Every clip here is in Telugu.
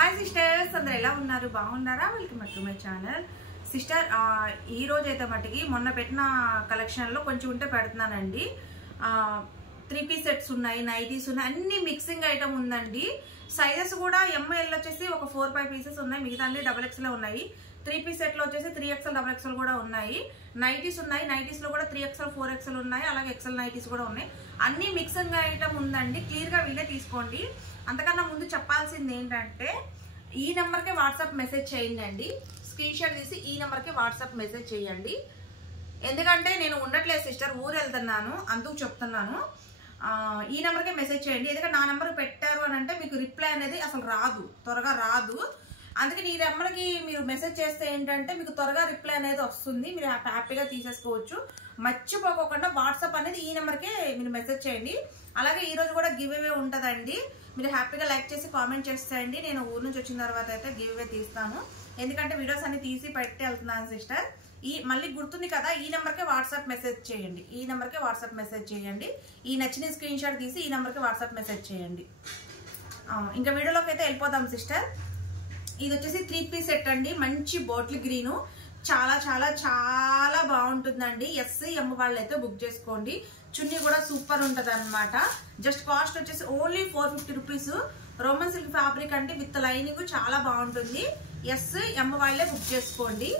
హాయ్ సిస్టర్స్, అందరూ ఎలా ఉన్నారు? బాగున్నారా? Welcome back to my channel. Sister, ఈ రోజు అయితే మటుకి మొన్న పెట్టిన కలెక్షన్లో కొంచెం ఉంటే పెడుతున్నానండి. 3 పీస్ సెట్స్ ఉన్నాయి, నైటీస్ ఉన్నాయి, అన్ని మిక్సింగ్ ఐటమ్ ఉందండి. సైజెస్ కూడా ఎంఎల్ వచ్చేసి ఒక 4-5 పీసెస్ ఉన్నాయి, మిగతా అన్ని XXL ఉన్నాయి. 3 పీస్ సెట్లో వచ్చేసి 3XL XXL కూడా ఉన్నాయి. నైటీస్ ఉన్నాయి, నైటీస్ లో కూడా 3XL 4XL ఉన్నాయి, అలాగే XL నైటీస్ కూడా ఉన్నాయి. అన్ని మిక్సింగ్ ఐటమ్ ఉందండి. క్లియర్ గా వీడియో తీసుకోండి. అంతకన్నా ముందు చెప్పాల్సింది ఏంటంటే, ఈ నెంబర్కి వాట్సాప్ మెసేజ్ చేయండి. స్క్రీన్ షాట్ తీసి ఈ నెంబర్కి వాట్సాప్ మెసేజ్ చేయండి. ఎందుకంటే నేను ఉండట్లేదు సిస్టర్, ఊరు వెళ్తున్నాను, అందుకు చెప్తున్నాను. ఈ నెంబర్కే మెసేజ్ చేయండి. ఎందుకంటే నా నెంబర్ పెట్టారు అని అంటే మీకు రిప్లై అనేది అసలు రాదు, త్వరగా రాదు. అందుకని ఈ నెంబర్కి మీరు మెసేజ్ చేస్తే ఏంటంటే మీకు త్వరగా రిప్లై అనేది వస్తుంది, మీరు హ్యాపీగా తీసేసుకోవచ్చు. మర్చిపోకుండా వాట్సాప్ అనేది ఈ నెంబర్కే మీరు మెసేజ్ చేయండి. అలాగే ఈ రోజు కూడా గివ్ అవే ఉంటుందండి. మీరు హ్యాపీగా లైక్ చేసి కామెంట్ చేసేయండి. నేను ఊరు నుంచి వచ్చిన తర్వాత అయితే గివ్ అవే తీస్తాను, ఎందుకంటే వీడియోస్ అన్ని తీసి పెట్టి వెళ్తున్నాను సిస్టర్. మళ్ళీ గుర్తుంది కదా, ఈ నెంబర్కే వాట్సాప్ మెసేజ్ చేయండి. ఈ నెంబర్కే వాట్సాప్ మెసేజ్ చేయండి. ఈ నచ్చిన స్క్రీన్ షాట్ తీసి ఈ నెంబర్కి వాట్సాప్ మెసేజ్ చేయండి. ఇంకా వీడియోలోకి అయితే వెళ్ళిపోదాం సిస్టర్. ఇది వచ్చేసి 3 పీస్ సెట్ అండి. మంచి బాటిల్ గ్రీను, చాలా చాలా చాలా బాగుంటుందండి. SCM వాళ్ళు అయితే బుక్ చేసుకోండి. చున్నీ కూడా సూపర్ ఉంటుంది అనమాట. జస్ట్ కాస్ట్ వచ్చేసి only 450 rupees. Roman silk fabric అంటే విత్ లైనింగ్ చాలా బాగుంటుంది. SCM వాళ్ళే బుక్ చేసుకోండి.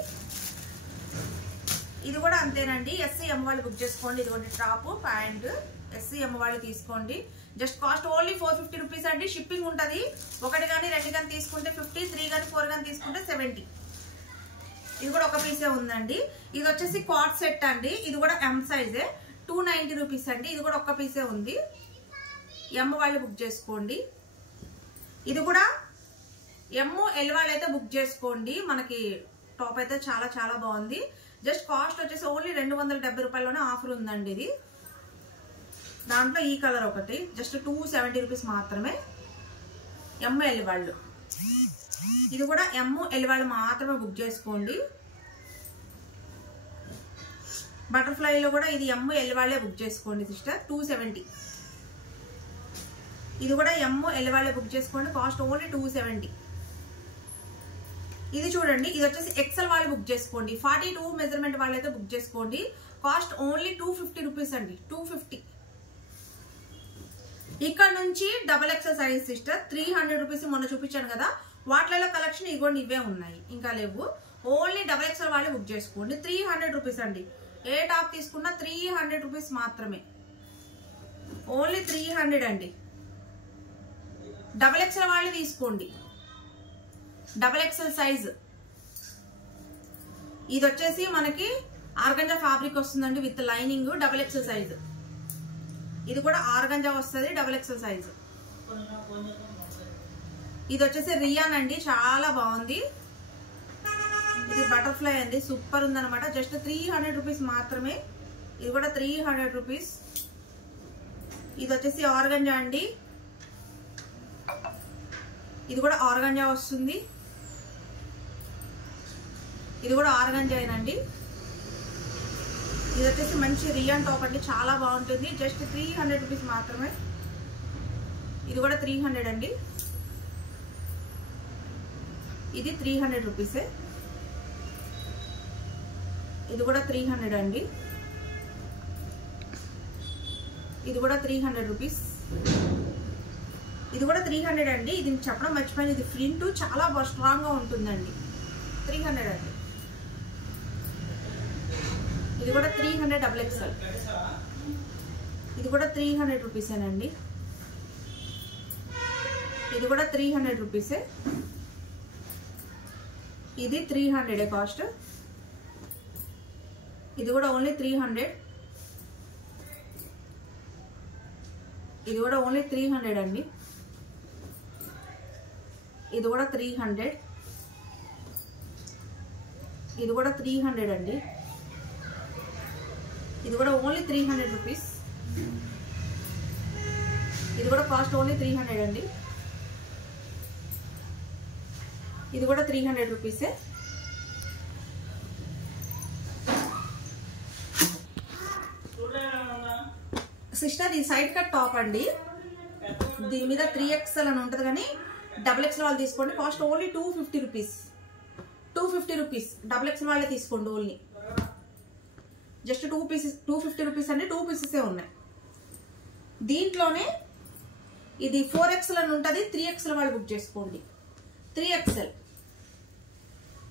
ఇది కూడా అంతేనండి, SCM వాళ్ళు బుక్ చేసుకోండి. ఇదిగోండి టాప్ ప్యాంట్, SCM వాళ్ళు తీసుకోండి. జస్ట్ కాస్ట్ ఓన్లీ 450 రూపీస్ అండి. షిప్పింగ్ ఉంటుంది. 1 కానీ 2 కానీ తీసుకుంటే 50, 3 కానీ 4 కానీ తీసుకుంటే 70. ఇది కూడా ఒక పీసే ఉందండి. ఇది వచ్చేసి క్వాడ్ సెట్ అండి. ఇది కూడా M సైజే, 290 రూపీస్ అండి. ఇది కూడా ఒక్క పీసే ఉంది. M వాళ్ళు బుక్ చేసుకోండి. ఇది కూడా ML వాళ్ళు అయితే బుక్ చేసుకోండి. మనకి టాప్ అయితే చాలా చాలా బాగుంది. జస్ట్ కాస్ట్ వచ్చేసి ఓన్లీ 270 రూపాయల్లోనే ఆఫర్ ఉందండి. ఇది దాంట్లో ఈ కలర్ ఒకటి జస్ట్ 270 రూపీస్ మాత్రమే. ML వాళ్ళు, ఇది కూడా ML వాళ్ళు మాత్రమే బుక్ చేసుకోండి. బటర్ఫ్లైలో కూడా ఇది ML వాళ్ళే బుక్ చేసుకోండి సిస్టర్, 270. ఇది కూడా ML వాళ్ళే బుక్ చేసుకోండి. Cost only 270. ఇది చూడండి, ఇది వచ్చేసి XL వాళ్ళు బుక్ చేసుకోండి. 42 మెజర్మెంట్ వాళ్ళైతే బుక్ చేసుకోండి. కాస్ట్ ఓన్లీ 250 రూపీస్ అండి, 250. ఇక్కడ నుంచి XXL సైజ్ సిస్టర్ 300 రూపీస్ మొన్న చూపించాను కదా, వాటిలో కలెక్షన్ ఇగోండి ఇవే ఉన్నాయి, ఇంకా లేవు. ఓన్లీ XXL వాళ్ళే బుక్ చేసుకోండి. 300 రూపీస్ అండి. ఏ టాప్ తీసుకున్నా 300 రూపీస్ మాత్రమే, ఓన్లీ 300 అండి. XXL వాళ్ళే తీసుకోండి. XXL size. ఇది వచ్చేసి మనకి ఆర్గంజా ఫ్యాబ్రిక్ వస్తుందండి విత్ లైనింగ్. XXL size. ఇది కూడా ఆర్గంజా వస్తుంది, XXL సైజ్. ఇది వచ్చేసి రియాన్ అండి, చాలా బాగుంది. ఇది బటర్ఫ్లై అండి, సూపర్ ఉందన్నమాట. జస్ట్ 300 రూపీస్ మాత్రమే. ఇది కూడా 300 రూపీస్. ఇది వచ్చేసి ఆర్గంజా అండి. ఇది కూడా ఆర్గంజా వస్తుంది. ఇది కూడా ఆర్గంజానండి. ఇది వచ్చేసి మంచి రియాన్ టాప్ అండి, చాలా బాగుంటుంది. జస్ట్ 300 రూపీస్ మాత్రమే. ఇది కూడా 300 అండి. ఇది 300 రూపీసే. ఇది కూడా 300 అండి. ఇది కూడా 300 రూపీస్. ఇది కూడా 300 అండి. ఇది చెప్పడం మర్చిపోయింది, ఇది ప్రింట్ చాలా స్ట్రాంగ్ గా ఉంటుందండి. 300 అండి. ఇది కూడా 300 XXL. ఇది కూడా 300 రూపీసేనండి. ఇది కూడా 300 రూపీసే. ఇది 300 కాస్ట్. ఇది కూడా ఓన్లీ 300. ఇది కూడా ఓన్లీ 300 అండి. ఇది కూడా 300. ఇది కూడా 300 అండి. ఇది కూడా ఓన్లీ 300 రూపీస్. ఇది కూడా కాస్ట్ ఓన్లీ 300 అండి. ఇది కూడా 300 రూపీసే. సిస్టర్, ఈ సైడ్ కట్ టాప్ అండి. దీని మీద 3XL అని ఉంటుంది, కానీ డబుల్ ఎక్స్ఎల్ వాళ్ళు తీసుకోండి. Cost only 250 rupees. 250 rupees double XL వాళ్ళే తీసుకోండి. ఓన్లీ జస్ట్ 250 రూపీస్ అండి. 2 పీసెసే ఉన్నాయి. దీంట్లోనే ఇది 4XL అని ఉంటుంది. 3XL వాళ్ళు బుక్ చేసుకోండి. 3XL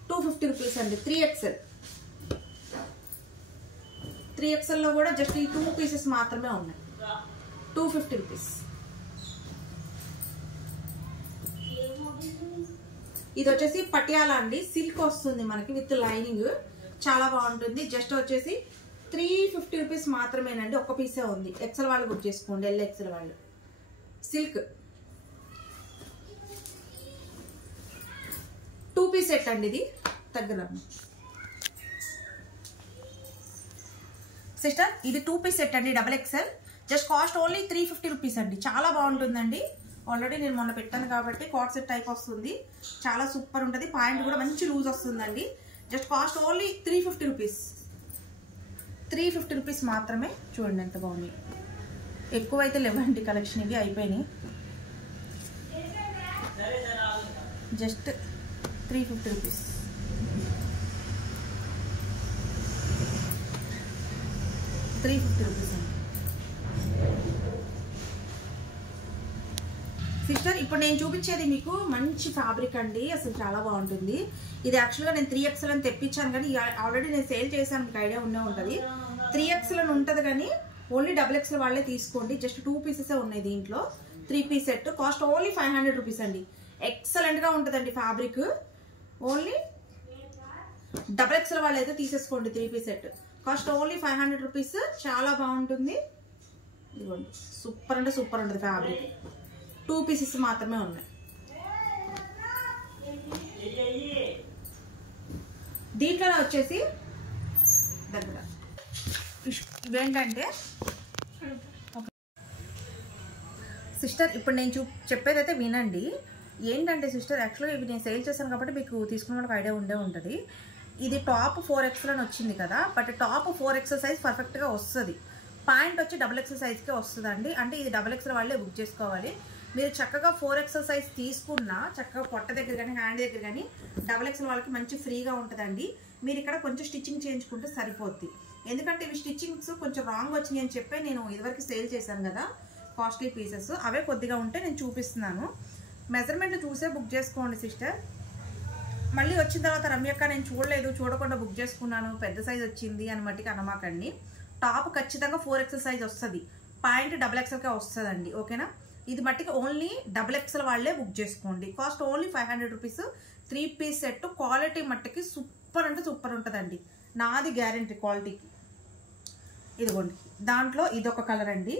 250 రూపీస్ అండి. 3XL లో కూడా జస్ట్ ఈ 2 పీసెస్ మాత్రమే ఉన్నాయి. 250 రూపీస్. ఇది వచ్చేసి పటియాలా అండి. సిల్క్ వస్తుంది మనకి విత్ లైనింగ్. చాలా బాగుంటుంది. జస్ట్ వచ్చేసి 350 రూపీస్ మాత్రమేనండి. ఒక పీసే ఉంది. ఎక్సెల్ వాళ్ళు బుక్ చేసుకోండి. LXL వాళ్ళు. సిల్క్ 2 పీస్ సెట్ అండి. ఇది తగ్గర సిస్టర్, ఇది 2 పీస్ సెట్ అండి. Double XL. Just cost only 350 rupees అండి. చాలా బాగుంటుందండి. ఆల్రెడీ నేను మొన్న పెట్టాను కాబట్టి కార్డ్ సెట్ టైప్ వస్తుంది. చాలా సూపర్ ఉంటుంది. పాయింట్ కూడా మంచి లూజ్ వస్తుందండి. Just cost only 350 rupees. 350 rupees మాత్రమే. చూడండి ఎంత బాగుంది. ఎక్కువైతే లేవండి కలెక్షన్. ఇవి అయిపోయినాయి. Just 350 rupees. అండి సిస్టర్. ఇప్పుడు నేను చూపించేది మీకు మంచి ఫ్యాబ్రిక్ అండి. అసలు చాలా బాగుంటుంది. ఇది యాక్చువల్గా నేను 3XL అని తెప్పించాను కానీ ఆల్రెడీ నేను సేల్ చేశాను. మీకు ఐడియా ఉంటుంది. 3XL అని ఉంటుంది కానీ ఓన్లీ XXL వాళ్ళే తీసుకోండి. జస్ట్ 2 పీసెసే ఉన్నాయి దీంట్లో. 3 piece set. Cost only 500 rupees అండి. ఎక్సలెంట్గా ఉంటుందండి ఫ్యాబ్రిక్. ఓన్లీ XXL వాళ్ళు అయితే తీసేసుకోండి. 3 piece set. Cost only 500 rupees. చాలా బాగుంటుంది. ఇదిగోండి సూపర్ అంటే సూపర్ ఉంటుంది ఫ్యాబ్రిక్. 2 పీసెస్ మాత్రమే ఉన్నాయి. దీంట్లో వచ్చేసి దగ్గర ఇవేంటంటే సిస్టర్, ఇప్పుడు నేను చెప్పేదైతే వినండి. ఏంటంటే సిస్టర్, యాక్చువల్గా ఇవి నేను సేల్ చేశాను కాబట్టి మీకు తీసుకున్న వాళ్ళకి ఐడియా ఉంటుంది. ఇది టాప్ 4XL అని వచ్చింది కదా. బట్ టాప్ 4XL సైజ్ పర్ఫెక్ట్గా వస్తుంది. పాయింట్ వచ్చి XXL సైజ్కే వస్తుందండి. అంటే ఇది XXL వాళ్ళే బుక్ చేసుకోవాలి. మీరు చక్కగా 4XL సైజ్ తీసుకున్నా చక్కగా పొట్ట దగ్గర కానీ హ్యాండ్ దగ్గర కానీ XXL వాళ్ళకి మంచి ఫ్రీగా ఉంటుందండి. మీరు ఇక్కడ కొంచెం స్టిచ్చింగ్ చేయించుకుంటే సరిపోద్ది. ఎందుకంటే ఇవి స్టిచ్చింగ్స్ కొంచెం రాంగ్ వచ్చినాయి అని చెప్పి నేను ఇదివరకు సేల్ చేశాను కదా కాస్ట్లీ పీసెస్. అవే కొద్దిగా ఉంటే నేను చూపిస్తున్నాను. మెజర్మెంట్ చూసే బుక్ చేసుకోండి సిస్టర్. మళ్ళీ వచ్చిన తర్వాత రమ్యక్క నేను చూడకుండా బుక్ చేసుకున్నాను, పెద్ద సైజ్ వచ్చింది అని మట్టికి అనమాకండి. టాప్ ఖచ్చితంగా 4XL సైజ్ వస్తుంది. పాయింట్ XXLకే వస్తుందండి. ఓకేనా. ఇది మట్టికి ఓన్లీ XXL వాళ్ళే బుక్ చేసుకోండి. Cost only 500 rupees. 3 piece set. Quality మట్టికి సూపర్ అంటే సూపర్ ఉంటుందండి. నాది గ్యారెంటీ క్వాలిటీకి. ఇదిగోండి దాంట్లో ఇదొక కలర్ అండి.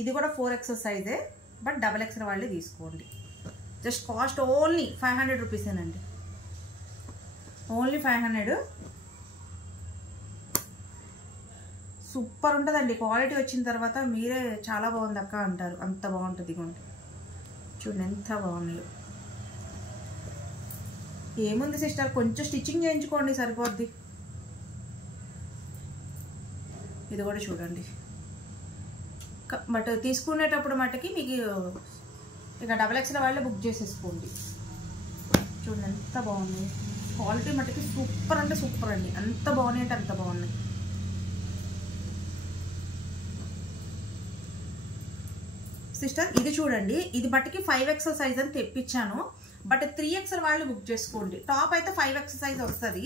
ఇది కూడా 4XL సైజే. బట్ XXL వాళ్ళే తీసుకోండి. జస్ట్ కాస్ట్ ఓన్లీ 500 రూపీసేనండి. ఓన్లీ 500. సూపర్ ఉంటుందండి. క్వాలిటీ వచ్చిన తర్వాత మీరే చాలా బాగుంది అక్క అంటారు. అంత బాగుంటుంది. ఇదిగోండి చూడండి ఎంత బాగున్నాయో. ఏముంది సిస్టర్, కొంచెం స్టిచ్చింగ్ చేయించుకోండి సరిపోద్ది. ఇది కూడా చూడండి. బట్ తీసుకునేటప్పుడు మటుకి మీకు ఇక XXL వాళ్ళే బుక్ చేసేసుకోండి. చూడండి ఎంత బాగుంది. క్వాలిటీ మటుకి సూపర్ అంటే సూపర్ అండి. అంత బాగున్నాయి అంటే అంత బాగున్నాయి. సిస్టర్ ఇది చూడండి. ఇది బట్టికి 5XL సైజ్ అని తెప్పించాను. బట్ 3XL వాళ్ళు బుక్ చేసుకోండి. టాప్ అయితే 5XL సైజ్ వస్తుంది.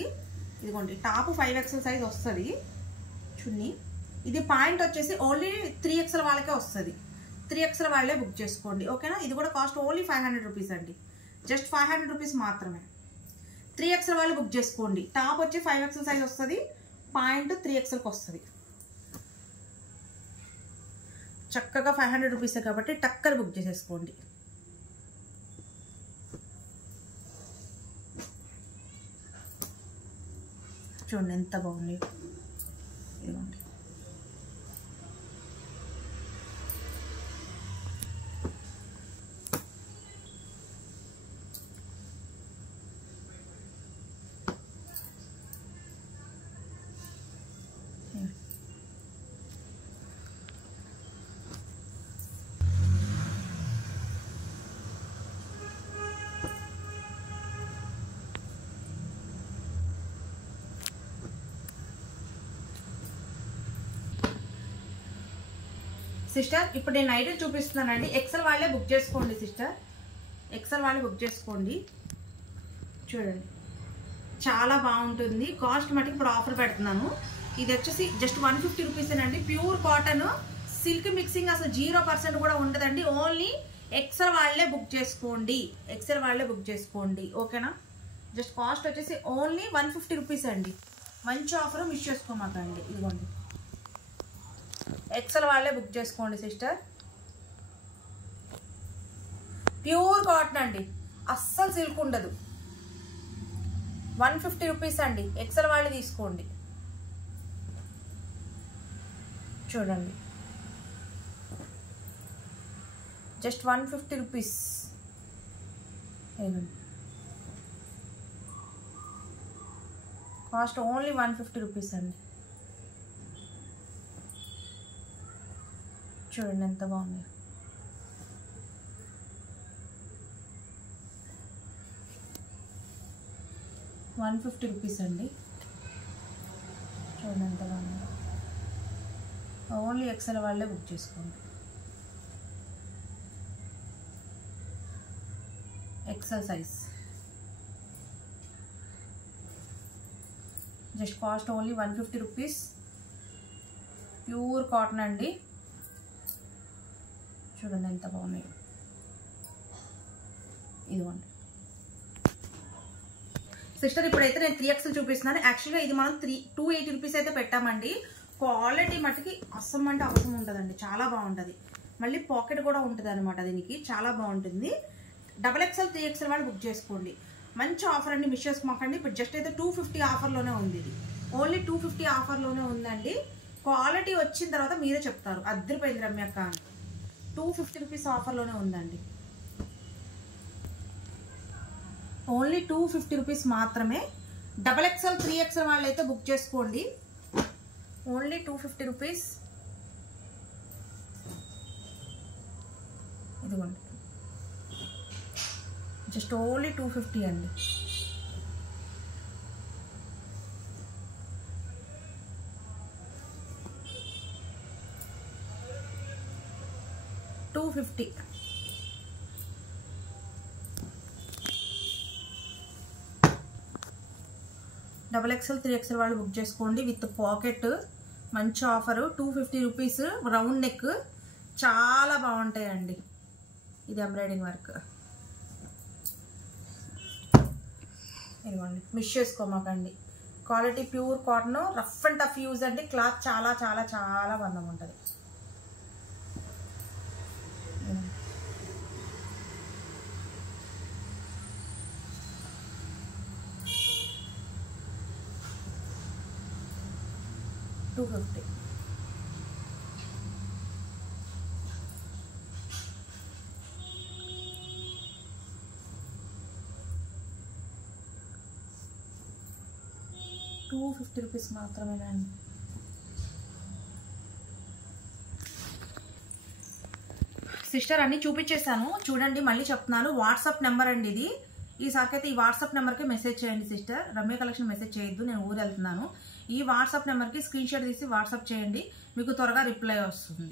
ఇదిగోండి టాప్ 5XL సైజ్ వస్తుంది. చున్నీ ఇది పాయింట్ వచ్చేసి ఓన్లీ 3XL వాళ్ళకే వస్తుంది. 3XL వాళ్ళే బుక్ చేసుకోండి. ఓకేనా. ఇది కూడా కాస్ట్ ఓన్లీ 500 రూపీస్ అండి. జస్ట్ 500 రూపీస్ మాత్రమే. 3XL వాళ్ళు బుక్ చేసుకోండి. టాప్ వచ్చి 5XL సైజ్ వస్తుంది. పాయింట్ 3XLకి వస్తుంది. చక్కగా 500 రూపీసే కాబట్టి టక్కర్ బుక్ చేసేసుకోండి. చూడండి ఎంత బాగుంది. ఇదిగోండి సిస్టర్ ఇప్పుడు నేను నైట్ చూపిస్తున్నానండి. ఎక్సెల్ వాళ్ళే బుక్ చేసుకోండి సిస్టర్, ఎక్సెల్ వాళ్ళే బుక్ చేసుకోండి. చూడండి చాలా బాగుంటుంది. కాస్ట్ మటుకు ఇప్పుడు ఆఫర్ పెడుతున్నాను. ఇది వచ్చేసి జస్ట్ 150 రూపీసేనండి. ప్యూర్ కాటన్, సిల్క్ మిక్సింగ్ అసలు 0% కూడా ఉండదండి. ఓన్లీ ఎక్సెల్ వాళ్ళే బుక్ చేసుకోండి, ఎక్సెల్ వాళ్ళే బుక్ చేసుకోండి. ఓకేనా? జస్ట్ కాస్ట్ వచ్చేసి ఓన్లీ 150 రూపీస్ అండి. మంచి ఆఫర్, మిస్ చేసుకోమాకండి. ఇదిగోండి ఎక్సెల్ వాళ్ళే బుక్ చేసుకోండి సిస్టర్. ప్యూర్ కాటన్ అండి, అస్సలు సిల్క్ ఉండదు. 150 రూపీస్ అండి. ఎక్సెల్ వాళ్ళు తీసుకోండి. చూడండి just 150 rupees. Cost only 150 rupees అండి. చూడండి ఎంత బాగుంది. $150 రూపీస్ అండి. చూడండి ఎంత బాగుంది. ఓన్లీ ఎక్సెల్ వాళ్ళే బుక్ చేసుకోండి. XL size just cost only 150 rupees. Pure cotton అండి. చూడండి ఎంత బాగున్నాయి. ఇదిగోండి సిస్టర్ ఇప్పుడైతే నేను 3XL చూపిస్తున్నాను. యాక్చువల్గా ఇది మనం 280 రూపీస్ అయితే పెట్టామండి. క్వాలిటీ మట్టుకి అస్సం అంటే అవసరం ఉంటుందండి, చాలా బాగుంటుంది. మళ్ళీ పాకెట్ కూడా ఉంటుంది అనమాట దీనికి, చాలా బాగుంటుంది. XXL 3XL వాళ్ళు బుక్ చేసుకోండి. మంచి ఆఫర్ అండి, మిస్ చేసుకోమాకండి. ఇప్పుడు జస్ట్ అయితే 250 ఆఫర్లోనే ఉంది. ఇది ఓన్లీ 250 ఆఫర్లోనే ఉందండి. క్వాలిటీ వచ్చిన తర్వాత మీరే చెప్తారు అద్దరిపోయింది రమ్యక్క. 250 రూపీస్ ఆఫర్లోనే ఉందండి. ఓన్లీ 250 రూపీస్ మాత్రమే. XXL 3XL వాళ్ళు అయితే బుక్ చేసుకోండి. Only 250 rupees. ఇదిగోండి జస్ట్ ఓన్లీ 250 అండి. $250. XXL 3XL వాళ్ళు బుక్ చేసుకోండి విత్ పాకెట్. మంచి ఆఫరు 250 రూపీస్. రౌండ్ నెక్ చాలా బాగుంటాయండి. ఇది ఎంబ్రాయిడింగ్ వర్క్. ఇదిగోండి మిస్ చేసుకోమాకండి. Quality pure cotton, rough and tough use అండి. క్లాత్ చాలా చాలా చాలా బంధం ఉంటుంది. $250. $250 రూపీస్ మాత్రమేనండి. సిస్టర్ అన్ని చూపించేశాను చూడండి. మళ్ళీ చెప్తున్నాను, వాట్సాప్ నెంబర్ అండి ఇది. ఈసారికైతే ఈ వాట్సాప్ నెంబర్కి మెసేజ్ చేయండి సిస్టర్. రమ్య కలెక్షన్ మెసేజ్ చేయొద్దు, నేను ఊరు వెళ్తున్నాను. ఈ వాట్సాప్ నెంబర్కి స్క్రీన్ షాట్ తీసి వాట్సాప్ చేయండి, మీకు త్వరగా రిప్లై వస్తుంది.